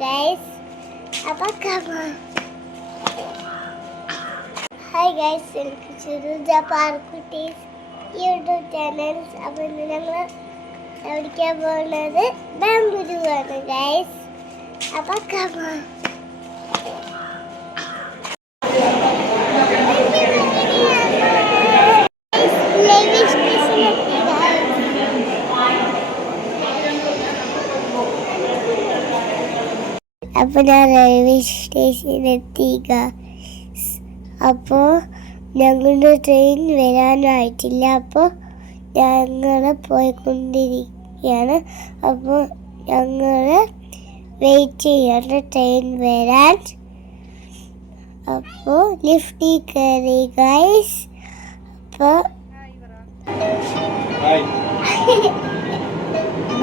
guys. Apa kabar? Hi guys, welcome to the Japar Kutis YouTube channel. അപ്പോൾ ഞങ്ങൾ എവിടേക്കാണ് പോകുന്നത്? ബാംഗ്ലൂരാണ് guys. Apa kabar? അപ്പോൾ ഞാൻ റെയിൽവേ സ്റ്റേഷനിലെത്തി ഗൈസ്. അപ്പോൾ ഞങ്ങളുടെ ട്രെയിൻ വരാനായിട്ടില്ല. അപ്പോൾ ഞങ്ങൾ പോയിക്കൊണ്ടിരിക്കുകയാണ്. അപ്പോൾ ഞങ്ങൾ വെയിറ്റ് ചെയ്യാണ് ട്രെയിൻ വരാൻ. അപ്പോൾ ലിഫ്റ്റിൽ കയറി ഗൈസ്. അപ്പോൾ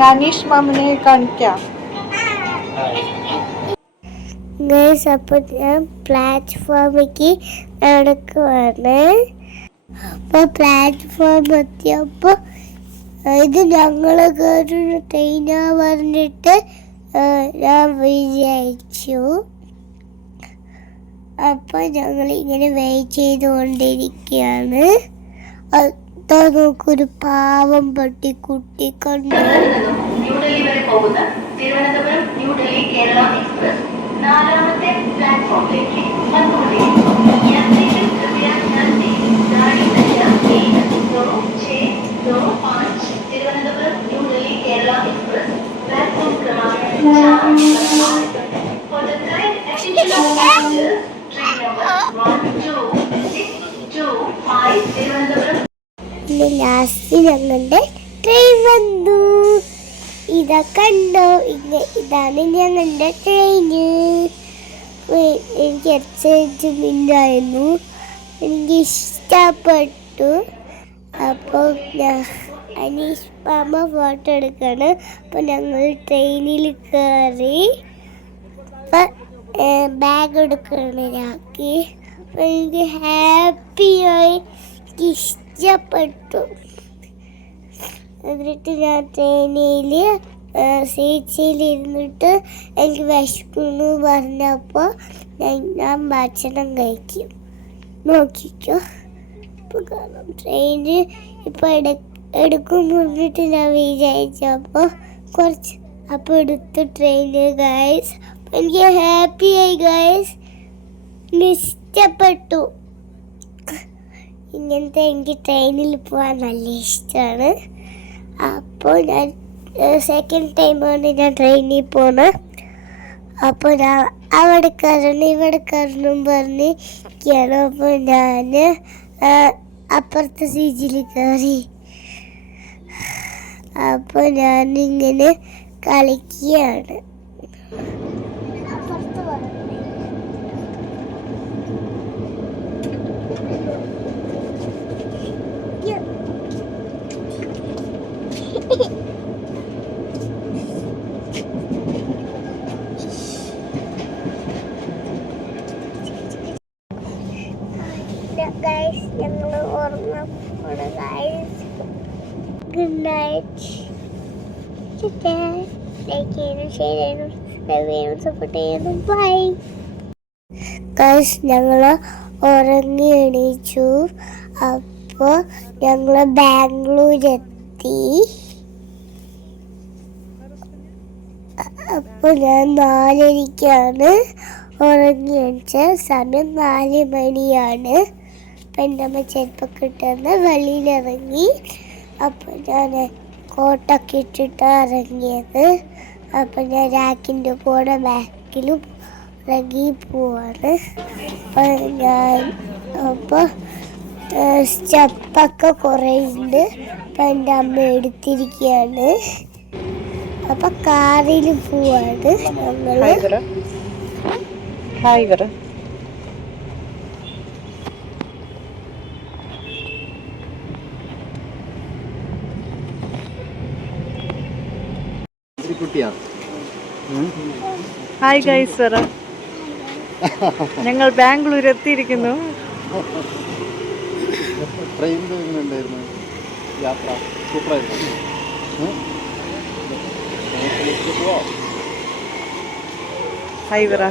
നാനീഷ് മാമനെ കാണിക്കാം ഗൈസ്. അപ്പോൾ ഞാൻ പ്ലാറ്റ്ഫോമിലേക്ക് നടക്കുവാണ്. അപ്പോൾ പ്ലാറ്റ്ഫോം എത്തിയപ്പോൾ ഇത് ഞങ്ങൾ കയറുന്ന ട്രെയിനാ പറഞ്ഞിട്ട് ഞാൻ വിചാരിച്ചു. അപ്പോൾ ഞങ്ങളിങ്ങനെ വെയിറ്റ് ചെയ്തുകൊണ്ടിരിക്കുകയാണ്. അതോ നോക്കൊരു പാവം പട്ടിക്കുട്ടി കണ്ടു. ന്യൂഡൽഹി വരെ പോകുന്ന തിരുവനന്തപുരം ന്യൂഡൽഹി കേരള എക്സ്പ്രസ് 4ാമത്തെ പ്ലാറ്റ്ഫോമിലേക്ക് വന്നുകൊണ്ടിരിക്കുന്നു. യാത്രികർ കൃപയാ ध्यान दें. गाड़ी संख्या 12625 തിരുവനന്തപുരം ന്യൂഡൽഹി കേരള എക്സ്പ്രസ് പ്ലാറ്റ്ഫോം ക്രമാങ്ക് 4 For the kind attention of passengers, train number 12625 Thiruvananthapuram. Last ഞങ്ങളുടെ ട്രെയിൻ വന്നു. ഇതാ കണ്ടോ, ഇതാണ് ഞങ്ങളുടെ ട്രെയിന്. എനിക്ക് എക്സൈറ്റ്മെൻ്റ് ആയിരുന്നു, എനിക്ക് ഇഷ്ടപ്പെട്ടു. അപ്പോൾ അനീഷ് മാമ ഫോട്ടോ എടുക്കുകയാണ്. അപ്പോൾ ഞങ്ങൾ ട്രെയിനിൽ കയറി ബാഗ് എടുക്കുകയാണ് രാക്കി. അപ്പോൾ എനിക്ക് ഹാപ്പിയായി, എനിക്ക് ഇഷ്ടപ്പെട്ടു. എന്നിട്ട് ഞാൻ ട്രെയിനിൽ സീറ്റിലിരുന്നിട്ട് എനിക്ക് വിശക്കുന്നു പറഞ്ഞപ്പോൾ ഞാൻ ഭക്ഷണം കഴിക്കും. നോക്കിക്കോ. ഇപ്പോൾ കാരണം ട്രെയിന് ഇപ്പോൾ എടുക്കും പറഞ്ഞിട്ട് ഞാൻ വിചാരിച്ചപ്പോൾ അപ്പോൾ എടുത്തു ട്രെയിന് ഗൈസ്. എനിക്ക് ഹാപ്പിയായി ഗൈസ്, ഇഷ്ടപ്പെട്ടു. ഇങ്ങനത്തെ എനിക്ക് ട്രെയിനിൽ പോകാൻ നല്ല ഇഷ്ടമാണ്. അപ്പോൾ ഞാൻ സെക്കൻഡ് ടൈമാണ് ഞാൻ ട്രെയിനിൽ പോകുന്നത്. അപ്പോൾ ഞാൻ അവിടെ കയറണം ഇവിടെ കയറണം പറഞ്ഞിരിക്കുകയാണ്. അപ്പോൾ ഞാൻ അപ്പുറത്തെ സീറ്റിൽ കയറി. അപ്പോൾ ഞാനിങ്ങനെ കളിക്കുകയാണ്. Guys, ഞങ്ങൾ ഉറങ്ങാൻ പോണ ഗൈസ്. Good night. ലൈക്ക് ചെയ്യണം, ഷെയർ ചെയ്യണം, സബ്സ്ക്രൈബ് ചെയ്യണം, സപ്പോർട്ട് ചെയ്യണം. Bye guys. ഞങ്ങൾ ഉറങ്ങി എണീച്ചു. അപ്പോൾ ഞങ്ങൾ ബാംഗ്ലൂരെത്തി. അപ്പോൾ ഞാൻ 4:30 ഉറങ്ങി എണിച്ച സമയം 4 മണിയാണ്. അപ്പം എൻ്റെ അമ്മ ചെരുപ്പൊക്കെ ഇട്ടുന്ന വെളിയിലിറങ്ങി. അപ്പോൾ ഞാൻ കോട്ടൊക്കെ ഇട്ടിട്ടാണ് ഇറങ്ങിയത്. അപ്പോൾ ഞാൻ രാക്കിൻ്റെ കൂടെ ബാക്കിലും ഇറങ്ങി പോവാണ്. അപ്പോൾ സ്റ്റെപ്പൊക്കെ കുറേ ഉണ്ട്. അപ്പം എൻ്റെ അമ്മ എടുത്തിരിക്കുകയാണ്. അപ്പം കാറിൽ പോവാണ് ഞങ്ങൾ. ഹായ് പറ. ഹായ് ഗൈസ് പറ. ഞങ്ങൾ ബാംഗ്ലൂർ എത്തിയിരിക്കുന്നു. യാത്ര സൂപ്പറായിരുന്നു. ഹായ് പറ.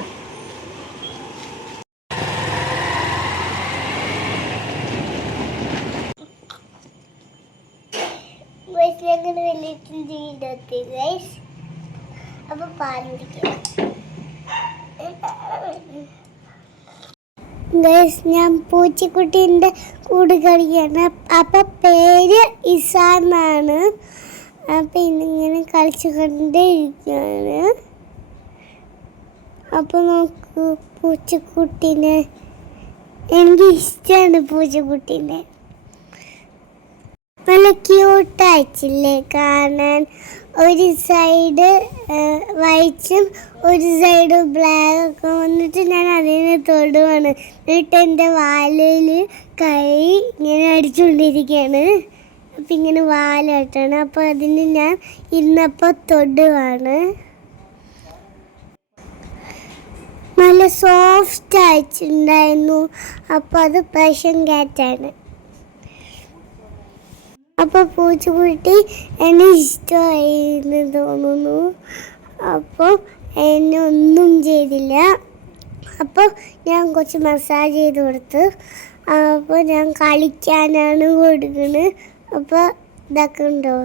അപ്പൊ പാല് കുടിക്കാം. ഞാൻ പൂച്ചക്കുട്ടീൻ്റെ കൂട് കളിക്കാണ്. അപ്പൊ പേര് ഇസാന്നാണ്. അപ്പൊ ഇന്നിങ്ങനെ കളിച്ചു കൊണ്ടേയിരിക്കുകയാണ്. അപ്പൊ നോക്കൂ പൂച്ചക്കുട്ടീനെ. എനിക്ക് ഇഷ്ടമാണ് പൂച്ചക്കുട്ടീനെ. നല്ല ക്യൂട്ടായിട്ടില്ലേ കാണാൻ? ഒരു സൈഡ് വൈറ്റും ഒരു സൈഡ് ബ്ലാക്ക് വന്നിട്ട് ഞാൻ അതിനെ തൊടുവാണ്. എന്നിട്ട് എൻ്റെ വാലിൽ കൈ ഇങ്ങനെ അടിച്ചുകൊണ്ടിരിക്കുകയാണ്. അപ്പം ഇങ്ങനെ വാലാട്ടാണ്. അപ്പോൾ അതിന് ഞാൻ ഇന്നപ്പോൾ തൊടുവാണ്. നല്ല സോഫ്റ്റ് ആയിട്ടുണ്ടായിരുന്നു. അപ്പോൾ അത് പേർഷ്യൻ ക്യാറ്റാണ്. അപ്പോൾ പൂച്ചക്കുട്ടി എന്നെ ഇഷ്ടമായി എന്ന് തോന്നുന്നു. അപ്പോൾ എന്നെ ഒന്നും ചെയ്തില്ല. അപ്പോൾ ഞാൻ കുറച്ച് മസാജ് ചെയ്ത് കൊടുത്തു. അപ്പോൾ ഞാൻ കളിക്കാനാണ് കൊടുക്കുന്നത്. അപ്പോൾ ഇതൊക്കെ ഉണ്ടോ,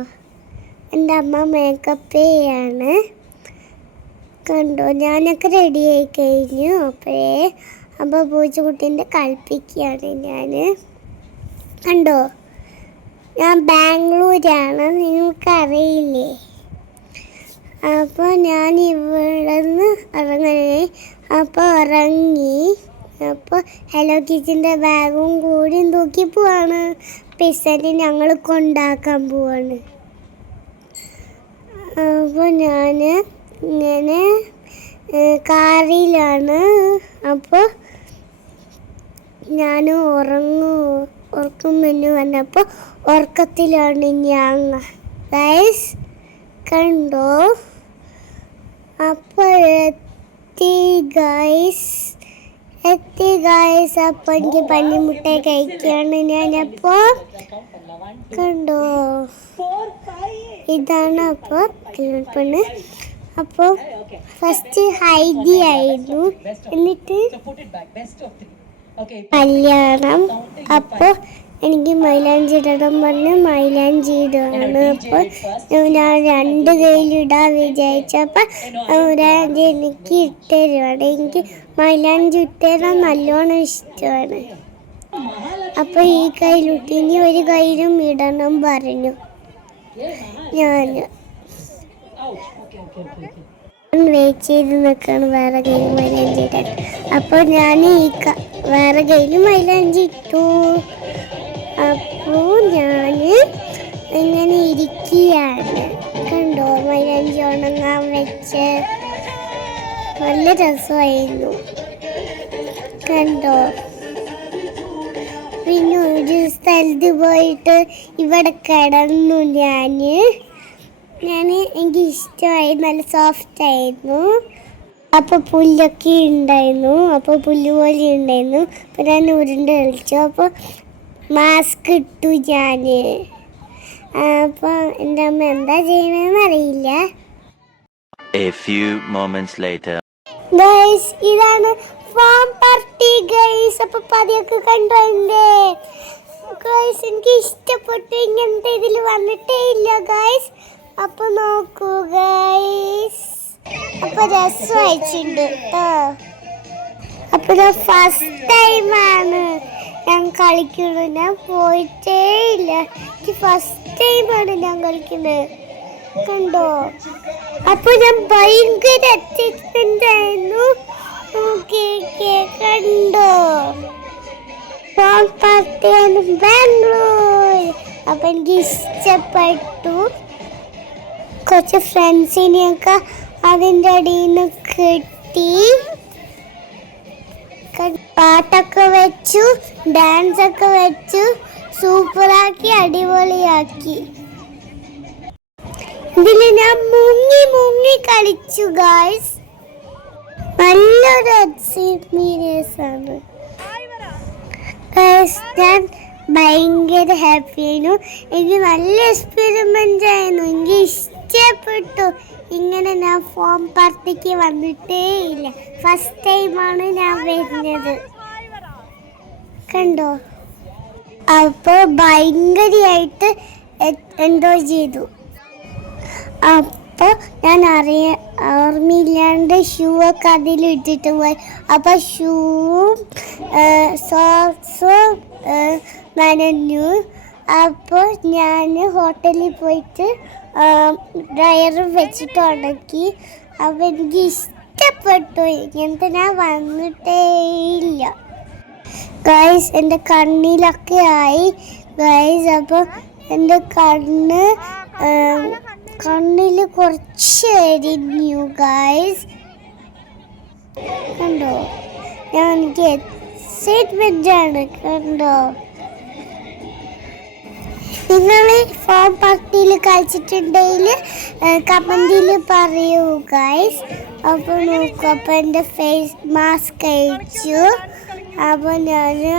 എൻ്റെ അമ്മ മേക്കപ്പ് ചെയ്യാണ്. കണ്ടോ, ഞാനൊക്കെ റെഡി ആയി കഴിഞ്ഞു. അപ്പോൾ പൂച്ചക്കുട്ടീൻ്റെ കളിപ്പിക്കുകയാണ് ഞാൻ. കണ്ടോ, ഞാൻ ബാംഗ്ലൂരാണ്, നിങ്ങൾക്കറിയില്ലേ? അപ്പോൾ ഞാൻ ഇവിടെ നിന്ന് ഇറങ്ങണേ. അപ്പോൾ ഇറങ്ങി. അപ്പോൾ ഹലോ കിച്ചൻ്റെ ബാഗും കൂടി തൂക്കി പോവാണ്. പിസ്സന് ഞങ്ങൾ കൊണ്ടാക്കാൻ പോവാണ്. അപ്പോൾ ഞാൻ ഇങ്ങനെ കാറിലാണ്. അപ്പോൾ ഞാൻ ഉറക്കുമെന്ന് വന്നപ്പോൾ ഉറക്കത്തിലാണ് ഞാൻ. ഗൈസ് കണ്ടോ? അപ്പോൾ എത്തി ഗൈസ്. അപ്പോൾ എനിക്ക് പന്നിമുട്ട കഴിക്കുകയാണ് ഞാനപ്പോൾ. കണ്ടോ, ഇതാണ് അപ്പോൾ പെണ്ണ്. അപ്പോൾ ഫസ്റ്റ് ഹൈദി ആയിരുന്നു, എന്നിട്ട് കല്യാണം. അപ്പോൾ എനിക്ക് മൈലാഞ്ചി ഇടണം പറഞ്ഞ് മൈലാഞ്ചി ഇടുകയാണ്. അപ്പോൾ ഞാൻ 2 കയ്യിലിടാൻ വിചാരിച്ചപ്പോൾ മൈലാഞ്ചി എനിക്ക് ഇട്ടുതരുവാണ്. എനിക്ക് മൈലാഞ്ചി ഇട്ടുതരാൻ നല്ലോണം ഇഷ്ടമാണ്. അപ്പോൾ ഈ കയ്യിലിട്ട് ഇനി ഒരു കയ്യിലും ഇടണം പറഞ്ഞു ഞാൻ. വെയിറ്റ് ചെയ്ത് നിൽക്കുകയാണ് വേറെ കയ്യിൽ മൈലാഞ്ചി ഇടാൻ. അപ്പോൾ ഞാൻ വേറെ കയ്യിൽ മൈലാഞ്ചി ഇട്ടു. അപ്പോൾ ഞാൻ ഇങ്ങനെ ഇരിക്കുകയാണ്. കണ്ടോ, മൈലാഞ്ചി ഉണങ്ങാൻ വെച്ച് നല്ല രസമായിരുന്നു. കണ്ടോ, പിന്നെ ഒരു സ്ഥലത്ത് പോയിട്ട് ഇവിടെ കിടന്നു എനിക്ക് ഇഷ്ടമായി. നല്ല സോഫ്റ്റ് ആയിരുന്നു. അപ്പോൾ പുല്ലൊക്കെ ഉണ്ടായിരുന്നു. അപ്പോൾ പുല്ല് പോലെ ഉണ്ടായിരുന്നു. അപ്പോൾ ഞാൻ ഉരുണ്ട് കളിച്ചു. അപ്പോൾ മാസ്ക് ഇട്ടു ഞാൻ. അപ്പോൾ എൻ്റെ അമ്മ എന്താ ചെയ്യണമെന്ന് അറിയില്ല. ഗൈസ്, ഇതാണ് ഫാം പാർട്ടി ഗൈസ്. അപ്പോൾ പതിയൊക്കെ കണ്ടോ എൻ്റെ ഗൈസ്? എനിക്ക് ഇഷ്ടപ്പെട്ടു. ഇങ്ങനത്തെ ഇതിൽ വന്നിട്ടേ ഇല്ല ഗൈസ്. അപ്പോൾ നോക്കൂ ഗൈസ്. അപ്പോൾ രസമായിട്ടുണ്ട് കേട്ടോ. അപ്പോൾ ഞാൻ ഫസ്റ്റ് ടൈമാണ് ഞാൻ കളിക്കുന്നത്. ഞാൻ പോയിട്ടേ ഇല്ല. എനിക്ക് ഫസ്റ്റ് ടൈമാണ് ഞാൻ കളിക്കുന്നത്. കണ്ടോ, അപ്പോൾ ഞാൻ ഭയങ്കര അറ്റാച്ച്മെന്റ് ആയിരുന്നു. കണ്ടോ, ബാംഗ്ലൂർ. അപ്പോൾ എനിക്ക് ഇഷ്ടപ്പെട്ടു. കുറച്ച് ഫ്രണ്ട്സിനെയൊക്കെ അതിൻ്റെ അടിയിൽ നിന്ന് കിട്ടി. പാട്ടൊക്കെ വെച്ചു, ഡാൻസൊക്കെ വെച്ചു, സൂപ്പറാക്കി, അടിപൊളിയാക്കി. ഇതിൽ ഞാൻ മുങ്ങി കളിച്ചു ഗായ്സ്. നല്ലൊരു എക്സ്പീരിയൻസ് ആണ് ഗായ്സ്. ഞാൻ ഭയങ്കര ഹാപ്പി ആയിരുന്നു. എനിക്ക് നല്ല എക്സ്പെരിമെൻ്റ് ആയിരുന്നു. എനിക്ക് ഇഷ്ടപ്പെട്ടു. ഇങ്ങനെ ഞാൻ ഫോം പാർട്ടിക്ക് വന്നിട്ടേ ഇല്ല. ഫസ്റ്റ് ടൈമാണ് ഞാൻ വരുന്നത്. കണ്ടോ? അപ്പോൾ ഭയങ്കരമായിട്ട് എൻജോയ് ചെയ്തു. അപ്പോൾ ഞാൻ ഓർമ്മയില്ലാണ്ട് ഷൂ ഒക്കെ അതിലിട്ടിട്ട് പോയി. അപ്പോൾ ഷൂവും സോക്സും നനഞ്ഞു. അപ്പോൾ ഞാൻ ഹോട്ടലിൽ പോയിട്ട് ഡ്രയറും വെച്ചിട്ട് ഉണക്കി. അപ്പോൾ എനിക്ക് ഇഷ്ടപ്പെട്ടു. ഇങ്ങനത്തെ ഞാൻ വന്നിട്ടേ ഇല്ല ഗൈസ്. എൻ്റെ കണ്ണിലൊക്കെ ആയി ഗൈസ്. അപ്പോൾ എൻ്റെ കണ്ണിൽ കുറച്ച് എരിഞ്ഞു ഗൈസ്. കണ്ടോ? എനിക്ക് എക്സൈറ്റ്മെൻ്റ് ആണ്. കണ്ടോ? നിങ്ങൾ ഫോം പാർട്ടിയിൽ കളിച്ചിട്ടുണ്ടെങ്കിൽ കമൻറ്റിൽ പറയൂ ഗൈസ്. അപ്പോൾ നോക്കൂ. അപ്പോൾ എൻ്റെ ഫേസ് മാസ്ക് അയച്ചു. അപ്പോൾ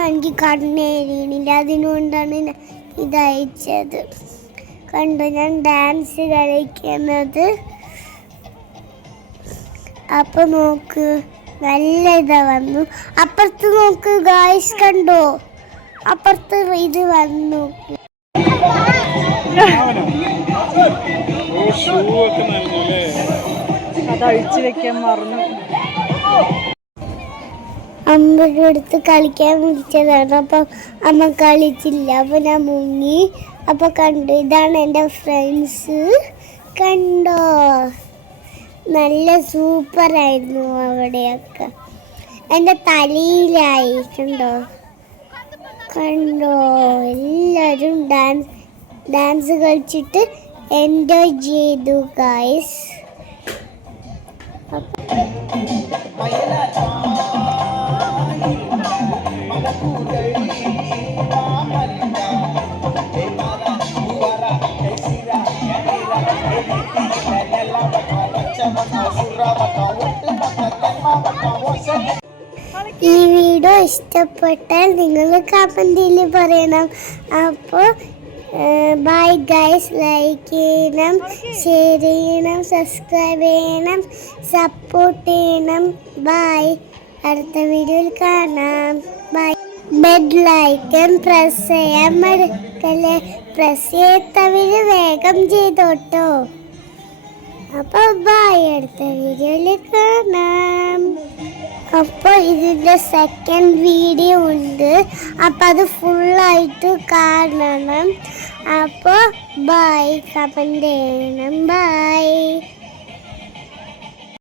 എനിക്ക് കണ്ണെരിയണില്ല. അതിനുകൊണ്ടാണ് ഇത് അയച്ചത്. കണ്ടു ഞാൻ ഡാൻസ് കളിക്കുന്നത്. അപ്പോൾ നോക്ക് നല്ല ഇതാ വന്നു. അപ്പുറത്ത് നോക്ക് ഗായ്സ്. കണ്ടോ? അപ്പുറത്ത് ഇത് വന്നു. അത് അഴിച്ചു വെക്കാൻ മറന്നു. അമ്മയുടെ അടുത്ത് കളിക്കാൻ വിളിച്ചതാണ്. അപ്പം അമ്മ കളിച്ചില്ല. അപ്പോൾ ഞാൻ മുങ്ങി. അപ്പോൾ കണ്ടു, ഇതാണ് എൻ്റെ ഫ്രണ്ട്സ്. കണ്ടോ? നല്ല സൂപ്പറായിരുന്നു അവിടെയൊക്കെ. എൻ്റെ തലയിലായി. കണ്ടോ? എല്ലാവരും ഡാൻസ് കളിച്ചിട്ട് എൻജോയ് ചെയ്തു ഗൈസ്. ഈ വീഡിയോ ഇഷ്ടപ്പെട്ടാൽ നിങ്ങൾ കമന്റിൽ പറയണം. അപ്പോൾ ബൈ ഗൈസ്. ലൈക്ക് ചെയ്യണം, ഷെയർ ചെയ്യണം, സബ്സ്ക്രൈബ് ചെയ്യണം, സപ്പോർട്ട് ചെയ്യണം. ബൈ. അടുത്ത വീഡിയോയിൽ കാണാം. ബൈ. ബെഡ് ലൈക്കൺ പ്രസ് ചെയ്യാൻ മറക്കല്ലേ. പ്രസ് ചെയ്തവര് വേഗം ചെയ്തോട്ടോ. അപ്പോൾ ബൈ. അടുത്ത വീഡിയോയിൽ കാണാം. അപ്പോൾ ഇതിൻ്റെ സെക്കൻഡ് വീഡിയോ ഉണ്ട്. അപ്പോൾ അത് ഫുള്ളായിട്ട് കാണണം. അപ്പോൾ ബൈ. കമൻറ്റ് ചെയ്യണം. ബൈ.